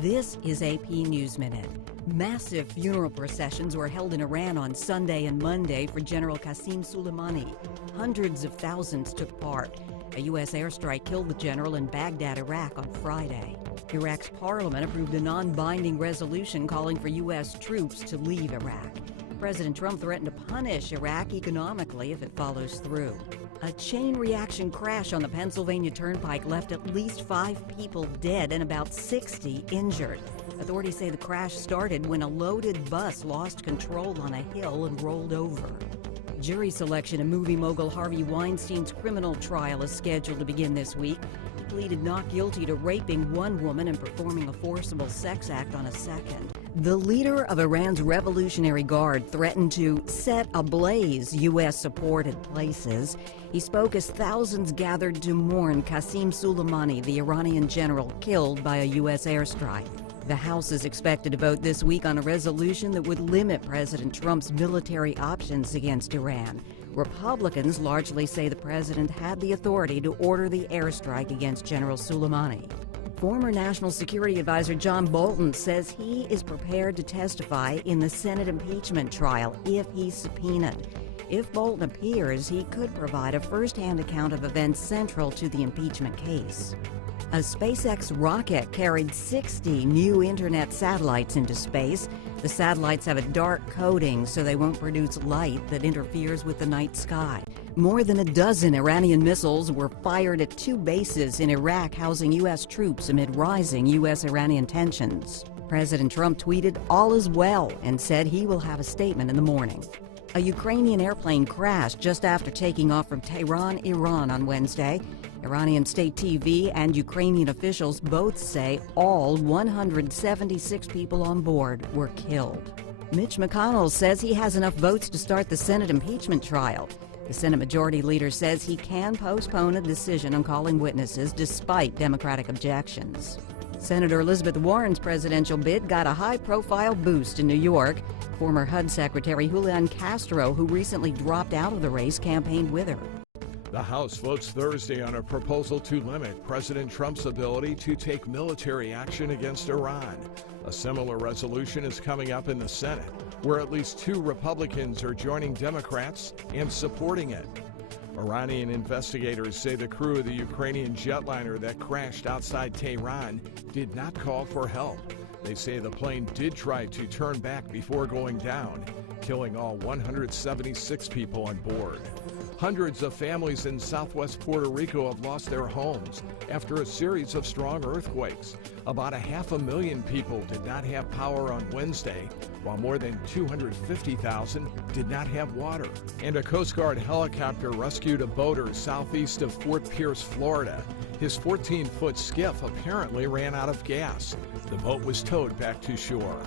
This is AP News Minute. Massive funeral processions were held in Iran on Sunday and Monday for General Qasem Soleimani. Hundreds of thousands took part. A U.S. airstrike killed the general in Baghdad, Iraq on Friday. Iraq's parliament approved a non-binding resolution calling for U.S. troops to leave Iraq. President Trump threatened to punish Iraq economically if it follows through. A chain reaction crash on the Pennsylvania Turnpike left at least 5 people dead and about 60 injured. Authorities say the crash started when a loaded bus lost control on a hill and rolled over. Jury selection in movie mogul Harvey Weinstein's criminal trial is scheduled to begin this week. He pleaded not guilty to raping one woman and performing a forcible sex act on a second. The leader of Iran's Revolutionary Guard threatened to set ablaze U.S.-supported places. He spoke as thousands gathered to mourn Qasem Soleimani, the Iranian general killed by a U.S. airstrike. The House is expected to vote this week on a resolution that would limit President Trump's military options against Iran. Republicans largely say the president had the authority to order the airstrike against General Soleimani. Former National Security Advisor John Bolton says he is prepared to testify in the Senate impeachment trial if he's subpoenaed. If Bolton appears, he could provide a first-hand account of events central to the impeachment case. A SpaceX rocket carried 60 new Internet satellites into space. The satellites have a dark coating so they won't produce light that interferes with the night sky. More than a dozen Iranian missiles were fired at 2 bases in Iraq housing U.S. troops amid rising U.S.-Iranian tensions. President Trump tweeted, "All is well," and said he will have a statement in the morning. A Ukrainian airplane crashed just after taking off from Tehran, Iran on Wednesday. Iranian state TV and Ukrainian officials both say all 176 people on board were killed. Mitch McConnell says he has enough votes to start the Senate impeachment trial. The Senate Majority Leader says he can postpone a decision on calling witnesses despite Democratic objections. Senator Elizabeth Warren's presidential bid got a high-profile boost in New York. Former HUD Secretary Julian Castro, who recently dropped out of the race, campaigned with her. The House votes Thursday on a proposal to limit President Trump's ability to take military action against Iran. A similar resolution is coming up in the Senate, where at least 2 Republicans are joining Democrats and supporting it. Iranian investigators say the crew of the Ukrainian jetliner that crashed outside Tehran did not call for help. They say the plane did try to turn back before going down, killing all 176 people on board. Hundreds of families in southwest Puerto Rico have lost their homes after a series of strong earthquakes. About 500,000 people did not have power on Wednesday, while more than 250,000 did not have water. And a Coast Guard helicopter rescued a boater southeast of Fort Pierce, Florida. His 14-foot skiff apparently ran out of gas. The boat was towed back to shore.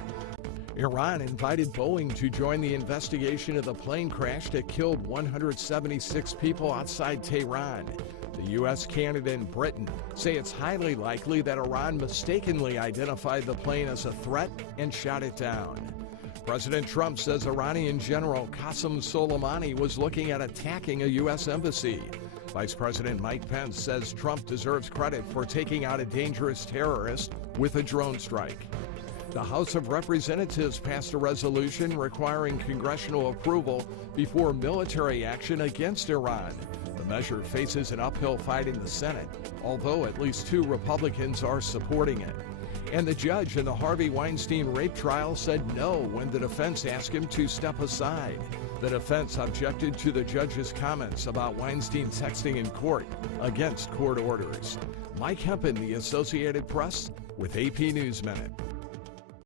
Iran invited Boeing to join the investigation of the plane crash that killed 176 people outside Tehran. The U.S., Canada, and Britain say it's highly likely that Iran mistakenly identified the plane as a threat and shot it down. President Trump says Iranian General Qasem Soleimani was looking at attacking a U.S. embassy. Vice President Mike Pence says Trump deserves credit for taking out a dangerous terrorist with a drone strike. The House of Representatives passed a resolution requiring congressional approval before military action against Iran. The measure faces an uphill fight in the Senate, although at least 2 Republicans are supporting it. And the judge in the Harvey Weinstein rape trial said no when the defense asked him to step aside. The defense objected to the judge's comments about Weinstein texting in court against court orders. Mike Hempen, The Associated Press, with AP News Minute.